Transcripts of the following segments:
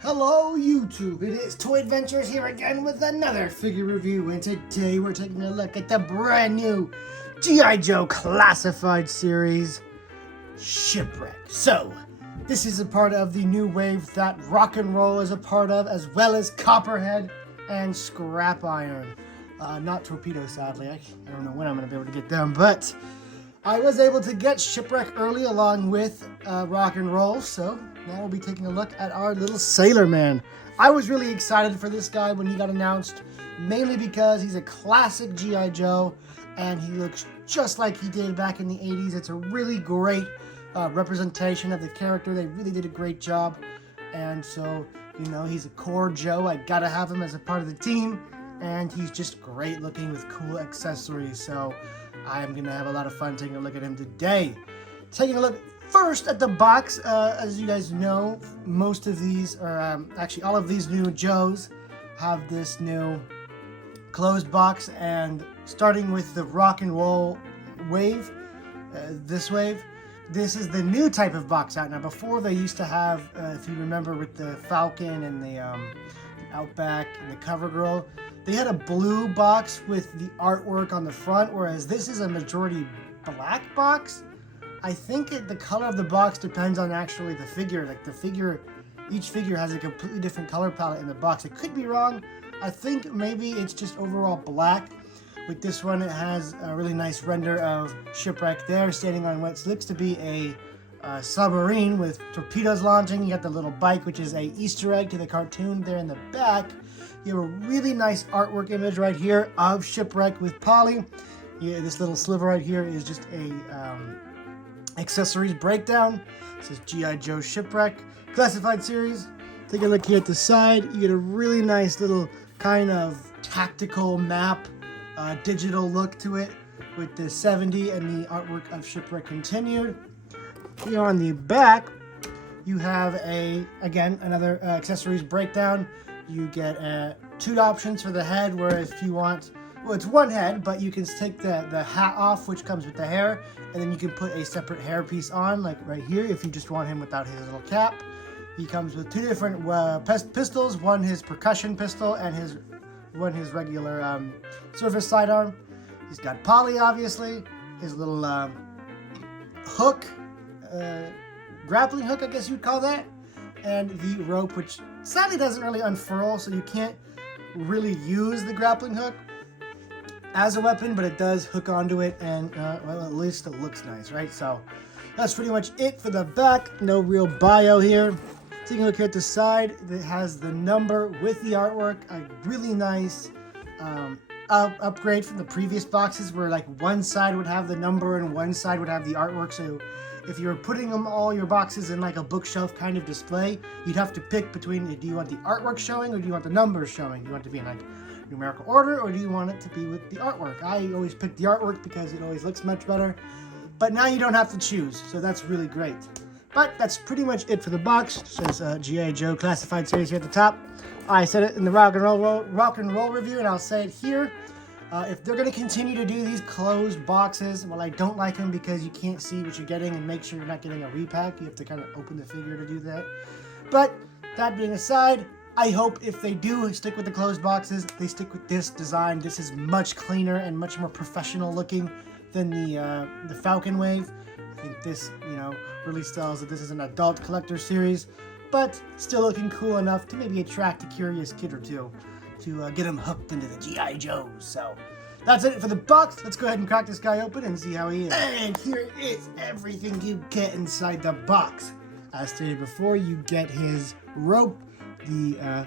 Hello YouTube, it is Toy Adventures here again with another figure review, and today we're taking a look at the brand new G.I. Joe Classified series, Shipwreck. So, this is a part of the new wave that Rock and Roll is a part of, as well as Copperhead and Scrap Iron. Not Torpedo, sadly. I don't know when I'm going to be able to get them, but I was able to get Shipwreck early along with Rock and Roll, so now we'll be taking a look at our little Sailor Man. I was really excited for this guy when he got announced, mainly because he's a classic G.I. Joe, and he looks just like he did back in the 80s. It's a really great representation of the character. They really did a great job, and so, you know, he's a core Joe. I gotta have him as a part of the team, and he's just great looking with cool accessories, so I'm gonna have a lot of fun taking a look at him today. Taking a look first at the box, as you guys know, most of these, or actually all of these new Joes have this new closed box, and starting with the Rock and Roll wave, this wave, this is the new type of box out now. Before they used to have, if you remember with the Falcon and the Outback and the CoverGirl, they had a blue box with the artwork on the front, whereas this is a majority black box. I think the color of the box depends on actually the figure. Like each figure has a completely different color palette in the box. It could be wrong. I think maybe it's just overall black. With this one, it has a really nice render of Shipwreck there, standing on what looks to be a submarine with torpedoes launching. You got the little bike, which is a Easter egg to the cartoon there in the back. You have a really nice artwork image right here of Shipwreck with Polly. Yeah, this little sliver right here is just a accessories breakdown. This is G.I. Joe Shipwreck Classified series. Take a look here at the side. You get a really nice little kind of tactical map, digital look to it with the 70 and the artwork of Shipwreck continued. Here on the back, you have again another accessories breakdown. You get two options for the head, where if you want, well, it's one head, but you can take the hat off, which comes with the hair, and then you can put a separate hair piece on, like right here, if you just want him without his little cap. He comes with two different pistols, one his percussion pistol and his regular surface sidearm. He's got Polly, obviously, his little hook, grappling hook, I guess you'd call that, and the rope, which sadly doesn't really unfurl, so you can't really use the grappling hook as a weapon, but it does hook onto it, and well, at least it looks nice, right? So that's pretty much it for the back. No real bio here. Taking a look here at the side, it has the number with the artwork. A really nice upgrade from the previous boxes, where like one side would have the number and one side would have the artwork. So if you're putting all your boxes in like a bookshelf kind of display, you'd have to pick between, do you want the artwork showing or do you want the numbers showing? Do you want it to be in like numerical order, or do you want it to be with the artwork? I always pick the artwork because it always looks much better, but now you don't have to choose, so that's really great. But that's pretty much it for the box. It says G.I. Joe Classified series here at the top. I said it in the Rock and Roll review, and I'll say it here. If they're going to continue to do these closed boxes, well, I don't like them because you can't see what you're getting, and make sure you're not getting a repack. You have to kind of open the figure to do that. But that being aside, I hope if they do stick with the closed boxes, they stick with this design. This is much cleaner and much more professional looking than the Falcon Wave. I think this, you know, really tells that this is an adult collector series, but still looking cool enough to maybe attract a curious kid or two to get him hooked into the G.I. Joes. So that's it for the box. Let's go ahead and crack this guy open and see how he is. And here is everything you get inside the box. As stated before, you get his rope, the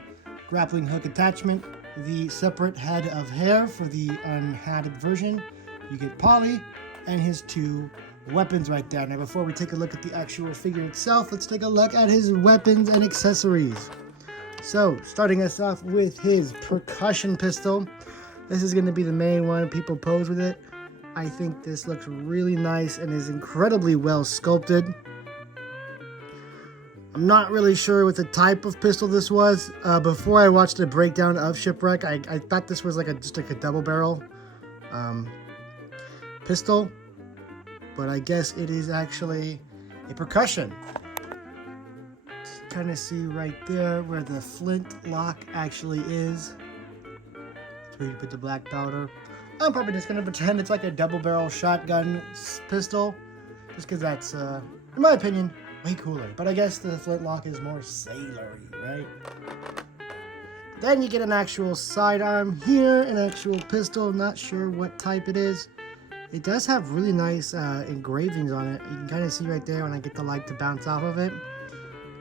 grappling hook attachment, the separate head of hair for the unhatted version. You get Polly and his two weapons right there. Now, before we take a look at the actual figure itself, let's take a look at his weapons and accessories. So, starting us off with his percussion pistol. This is going to be the main one. People pose with it. I think this looks really nice and is incredibly well sculpted. I'm not really sure what the type of pistol this was. Before I watched a breakdown of Shipwreck, I thought this was just like a double barrel pistol, but I guess it is actually a percussion. kind of see right there where the flint lock actually is. That's where you put the black powder. I'm probably just going to pretend it's like a double barrel shotgun pistol. Just because that's, in my opinion, way cooler. But I guess the flintlock is more sailor-y, right? Then you get an actual sidearm here, an actual pistol. Not sure what type it is. It does have really nice engravings on it. You can kind of see right there when I get the light to bounce off of it.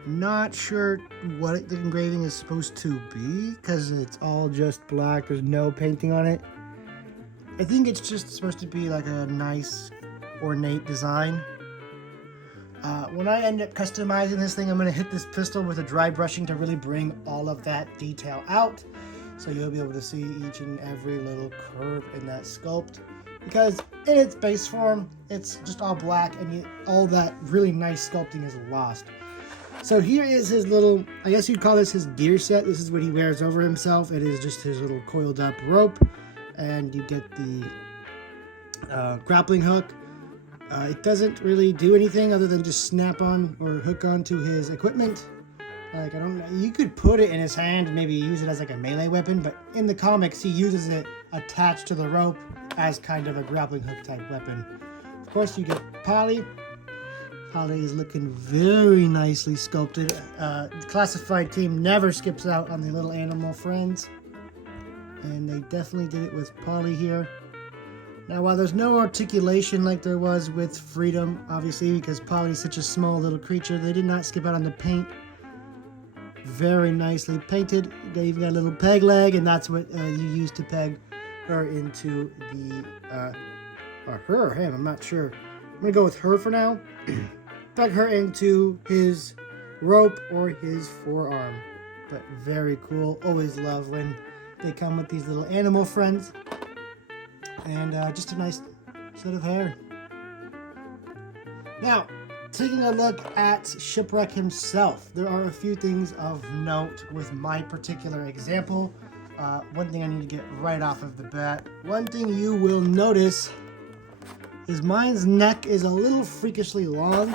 Not sure what the engraving is supposed to be because it's all just black. There's no painting on it. I think it's just supposed to be like a nice ornate design. When I end up customizing this thing, I'm going to hit this pistol with a dry brushing to really bring all of that detail out. So you'll be able to see each and every little curve in that sculpt. Because in its base form, it's just all black and all that really nice sculpting is lost. So here is his little, I guess you'd call this his gear set. This is what he wears over himself. It is just his little coiled up rope. And you get the grappling hook. It doesn't really do anything other than just snap on or hook onto his equipment. Like, I don't know, you could put it in his hand and maybe use it as like a melee weapon, but in the comics he uses it attached to the rope as kind of a grappling hook type weapon. Of course you get Polly. Polly is looking very nicely sculpted. The classified team never skips out on the little animal friends. And they definitely did it with Polly here. Now, while there's no articulation like there was with Freedom, obviously, because Polly's such a small little creature, they did not skip out on the paint. Very nicely painted. They even got a little peg leg, and that's what you use to peg her into the, or her or him, I'm not sure. I'm going to go with her for now. Peg her into his rope or his forearm. But very cool. Always love when they come with these little animal friends. And just a nice set of hair. Now, taking a look at Shipwreck himself, there are a few things of note with my particular example. One thing I need to get right off of the bat. One thing you will notice is mine's neck is a little freakishly long.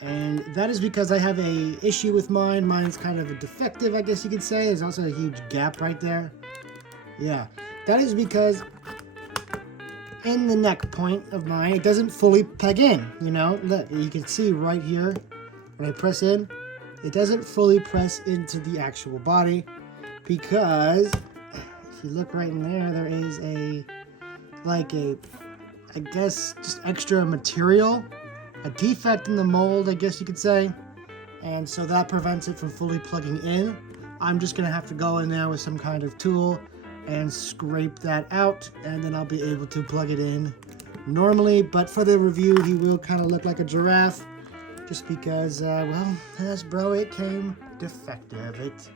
And that is because I have a issue with mine. Mine's kind of a defective, I guess you could say. There's also a huge gap right there. Yeah. That is because in the neck point of mine, it doesn't fully peg in, you know? Look, you can see right here, when I press in, it doesn't fully press into the actual body because if you look right in there, there is I guess, just extra material, a defect in the mold, I guess you could say. And so that prevents it from fully plugging in. I'm just gonna have to go in there with some kind of tool and scrape that out, and then I'll be able to plug it in normally. But for the review, he will kind of look like a giraffe, just because, well, Hasbro, it came defective. It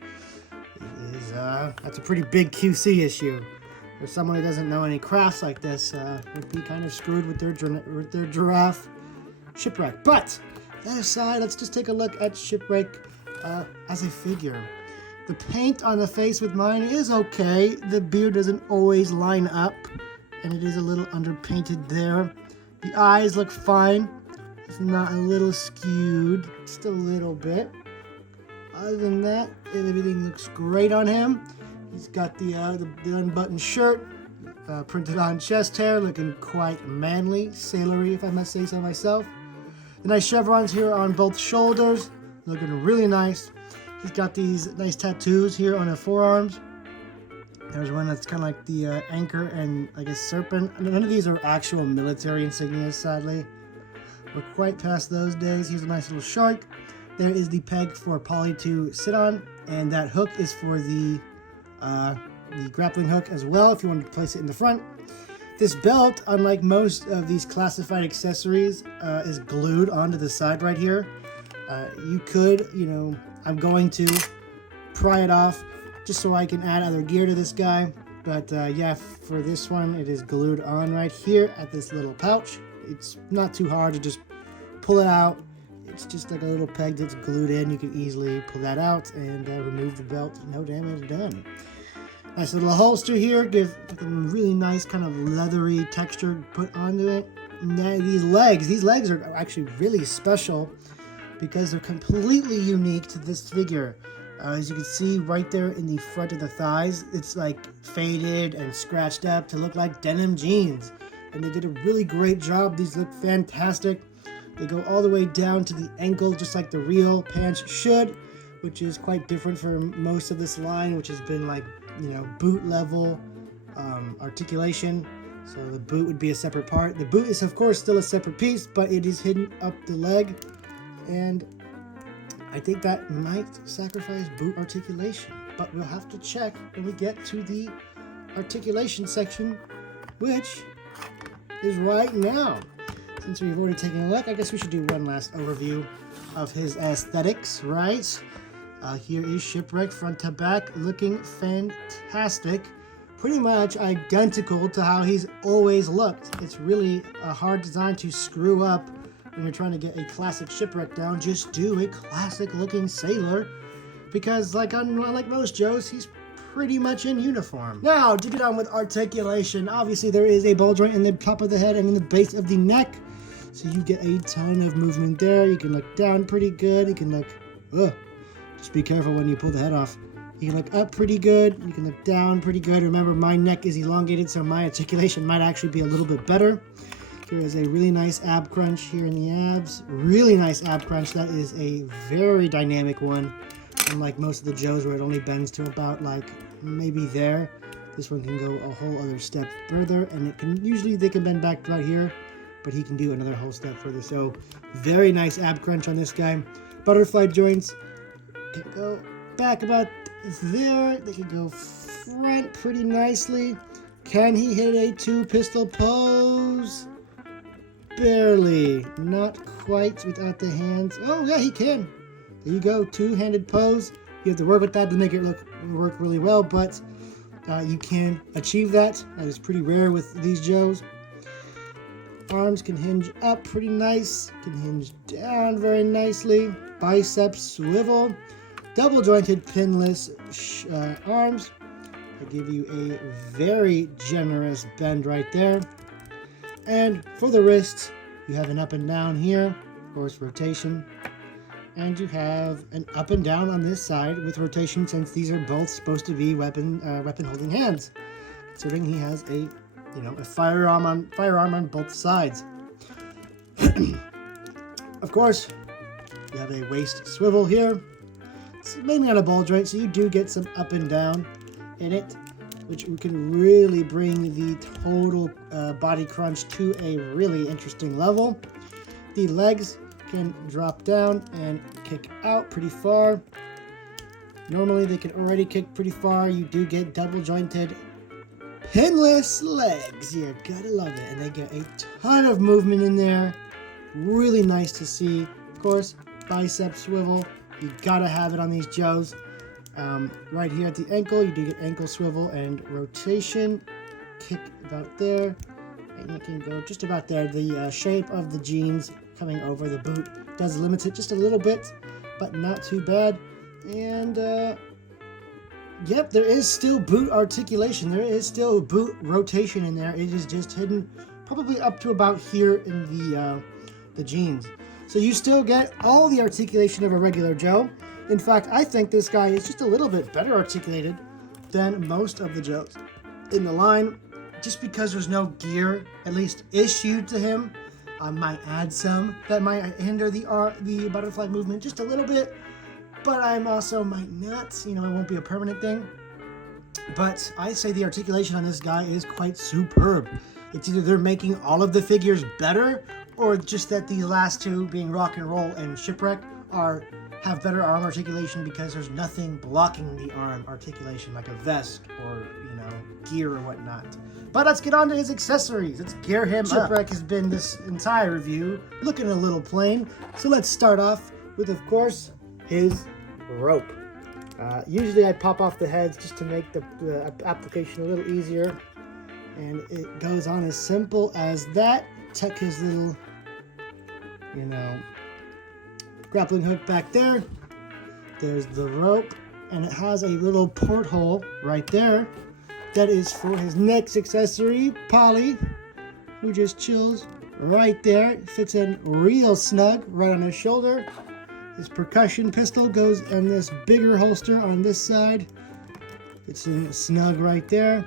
is, that's a pretty big QC issue. For someone who doesn't know any crafts like this, would be kind of screwed with their giraffe Shipwreck. But that aside, let's just take a look at Shipwreck as a figure. The paint on the face with mine is okay. The beard doesn't always line up, and it is a little underpainted there. The eyes look fine. It's not a little skewed, just a little bit. Other than that, everything looks great on him. He's got the unbuttoned shirt, printed on chest hair, looking quite manly, sailory, if I must say so myself. The nice chevrons here on both shoulders, looking really nice. He's got these nice tattoos here on the forearms. There's one that's kind of like the anchor and, I guess, serpent. None of these are actual military insignias, sadly. We're quite past those days. Here's a nice little shark. There is the peg for Polly to sit on, and that hook is for the grappling hook as well, if you want to place it in the front. This belt, unlike most of these classified accessories, is glued onto the side right here. You could, I'm going to pry it off just so I can add other gear to this guy. But yeah, for this one, it is glued on right here at this little pouch. It's not too hard to just pull it out. It's just like a little peg that's glued in. You can easily pull that out and remove the belt. No damage done. Nice little holster here. Give a really nice kind of leathery texture put onto it. Now these legs are actually really special. because they're completely unique to this figure. As you can see right there in the front of the thighs, it's like faded and scratched up to look like denim jeans. And they did a really great job. These look fantastic. They go all the way down to the ankle, just like the real pants should, which is quite different for most of this line, which has been like, you know, boot level articulation. So the boot would be a separate part. The boot is, of course, still a separate piece, but it is hidden up the leg. And I think that might sacrifice boot articulation, but we'll have to check when we get to the articulation section, which is right now. Since we've already taken a look, I guess we should do one last overview of his aesthetics, right? Here is Shipwreck front to back, looking fantastic. Pretty much identical to how he's always looked. It's really a hard design to screw up when you're trying to get a classic Shipwreck down. Just do a classic looking sailor, because unlike most Joes, he's pretty much in uniform. Now, to get on with articulation, obviously there is a ball joint in the top of the head and in the base of the neck. So you get a ton of movement there. You can look down pretty good. You can look, just be careful when you pull the head off. You can look up pretty good. You can look down pretty good. Remember, my neck is elongated, so my articulation might actually be a little bit better. Here is a really nice ab crunch here in the abs. Really nice ab crunch. That is a very dynamic one. Unlike most of the Joes where it only bends to about like maybe there. This one can go a whole other step further, and it can usually they can bend back right here, but he can do another whole step further. So very nice ab crunch on this guy. Butterfly joints can go back about there. They can go front pretty nicely. Can he hit a two pistol pose? Barely. Not quite without the hands. Oh yeah, he can. There you go, two-handed pose. You have to work with that to make it work really well, but you can achieve that. That is pretty rare with these Joes. Arms can hinge up pretty nice. Can hinge down very nicely. Biceps swivel. Double jointed pinless arms. They give you a very generous bend right there. And for the wrists, you have an up and down here, of course, rotation. And you have an up and down on this side with rotation, since these are both supposed to be weapon holding hands. Considering he has a firearm on both sides. Of course, you have a waist swivel here. It's mainly on a ball joint, so you do get some up and down in it, which can really bring the total body crunch to a really interesting level. The legs can drop down and kick out pretty far. Normally they can already kick pretty far. You do get double jointed pinless legs. You gotta love it. And they get a ton of movement in there. Really nice to see. Of course, bicep swivel. You gotta have it on these Joes. Right here at the ankle, you do get ankle swivel and rotation. Kick about there. And you can go just about there. The shape of the jeans coming over the boot does limit it just a little bit, but not too bad. And yep, there is still boot articulation. There is still boot rotation in there. It is just hidden probably up to about here in the jeans. So you still get all the articulation of a regular Joe. In fact, I think this guy is just a little bit better articulated than most of the Joes in the line, just because there's no gear, at least issued to him. I might add some that might hinder the butterfly movement just a little bit, but I'm also might not, it won't be a permanent thing. But I say the articulation on this guy is quite superb. It's either they're making all of the figures better, or just that the last two, being Rock and Roll and Shipwreck, have better arm articulation because there's nothing blocking the arm articulation like a vest or gear or whatnot. But let's get on to his accessories. Let's gear him up. Shipwreck has been this entire review looking a little plain, so let's start off with, of course, his rope. Usually I pop off the heads just to make the application a little easier, and it goes on as simple as that. Tuck his little grappling hook back there. There's the rope, and it has a little porthole right there. That is for his next accessory, Polly, who just chills right there. It fits in real snug right on his shoulder. This percussion pistol goes in this bigger holster on this side. It's in snug right there.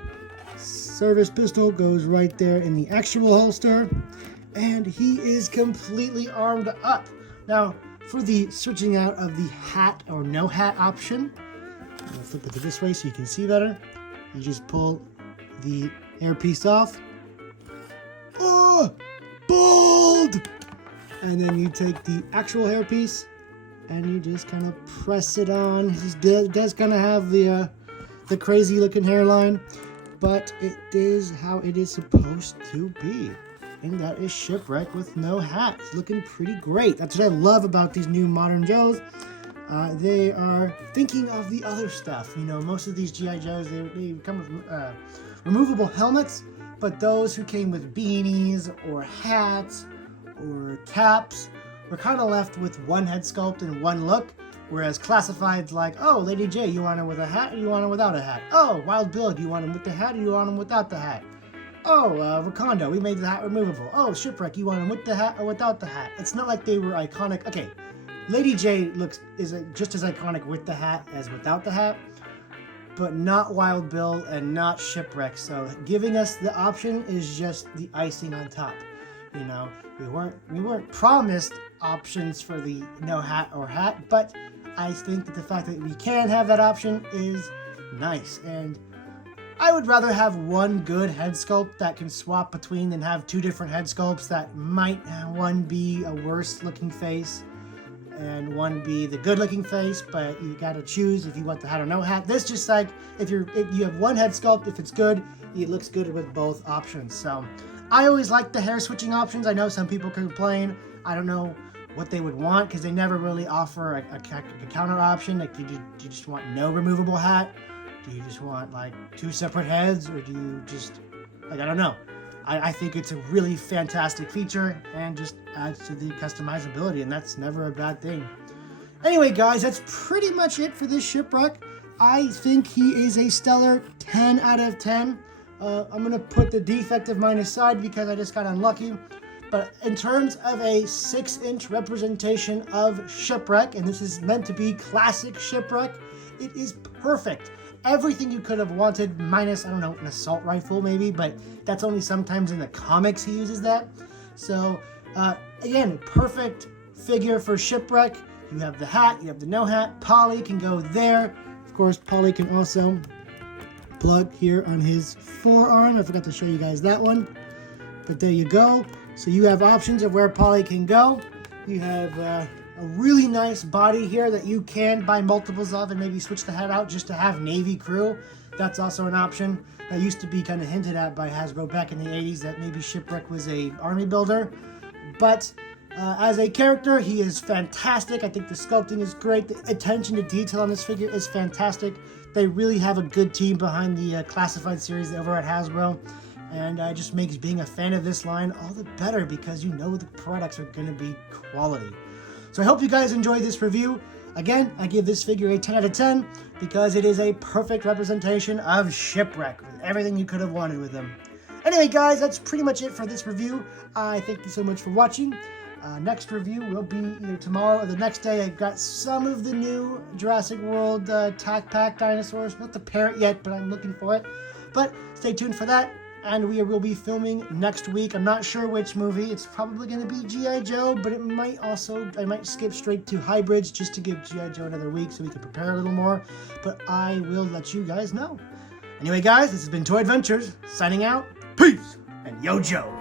Service pistol goes right there in the actual holster. And he is completely armed up. Now, for the switching out of the hat or no hat option, I'm going to flip it this way so you can see better. You just pull the hairpiece off. Oh, bald! And then you take the actual hairpiece and you just kind of press it on. He does kind of have the crazy looking hairline, but it is how it is supposed to be. And that is Shipwreck with no hat. It's looking pretty great. That's what I love about these new modern Joes. They are thinking of the other stuff. You know, most of these G.I. Joes, they come with removable helmets, but those who came with beanies or hats or caps were kind of left with one head sculpt and one look, whereas classifieds like, oh, Lady J, you want him with a hat or you want him without a hat? Oh, Wild Bill, do you want him with the hat or you want him without the hat? Oh, Wakanda, we made the hat removable. Oh, Shipwreck, you want him with the hat or without the hat? It's not like they were iconic. Okay, Lady J is just as iconic with the hat as without the hat, but not Wild Bill and not Shipwreck. So giving us the option is just the icing on top. You know, we weren't promised options for the no hat or hat, but I think that the fact that we can have that option is nice. And I would rather have one good head sculpt that can swap between than have two different head sculpts that might one be a worse looking face and one be the good looking face, but you gotta choose if you want the hat or no hat. This just like if you have one head sculpt, if it's good, it looks good with both options. So I always like the hair switching options. I know some people complain. I don't know what they would want because they never really offer a counter option. Like, do you just want no removable hat? Do you just want like two separate heads, or do you just like, I don't know. I think it's a really fantastic feature and just adds to the customizability, and that's never a bad thing. Anyway, guys, that's pretty much it for this Shipwreck. I think he is a stellar 10 out of 10. I'm going to put the defect of mine aside because I just got unlucky. But in terms of a 6-inch representation of Shipwreck, and this is meant to be classic Shipwreck, it is perfect. Everything you could have wanted, minus, I don't know, an assault rifle maybe, but that's only sometimes in the comics he uses that. So, again, perfect figure for Shipwreck. You have the hat, you have the no hat. Polly can go there. Of course, Polly can also plug here on his forearm. I forgot to show you guys that one. But there you go. So you have options of where Polly can go. You have a really nice body here that you can buy multiples of and maybe switch the head out just to have Navy crew. That's also an option that used to be kind of hinted at by Hasbro back in the 80s, that maybe Shipwreck was a army builder. But as a character, he is fantastic. I think the sculpting is great. The attention to detail on this figure is fantastic. They really have a good team behind the classified series over at Hasbro. And it just makes being a fan of this line all the better because you know the products are going to be quality. So I hope you guys enjoyed this review. Again, I give this figure a 10 out of 10 because it is a perfect representation of Shipwreck with everything you could have wanted with him. Anyway, guys, that's pretty much it for this review. I thank you so much for watching. Next review will be either tomorrow or the next day. I've got some of the new Jurassic World Tac Pack dinosaurs. Not the parrot yet, but I'm looking for it. But stay tuned for that. And we will be filming next week. I'm not sure which movie. It's probably going to be G.I. Joe, but it might also, I might skip straight to Hybrids just to give G.I. Joe another week so we can prepare a little more. But I will let you guys know. Anyway, guys, this has been Toy Adventures, signing out. Peace! And Yo Joe!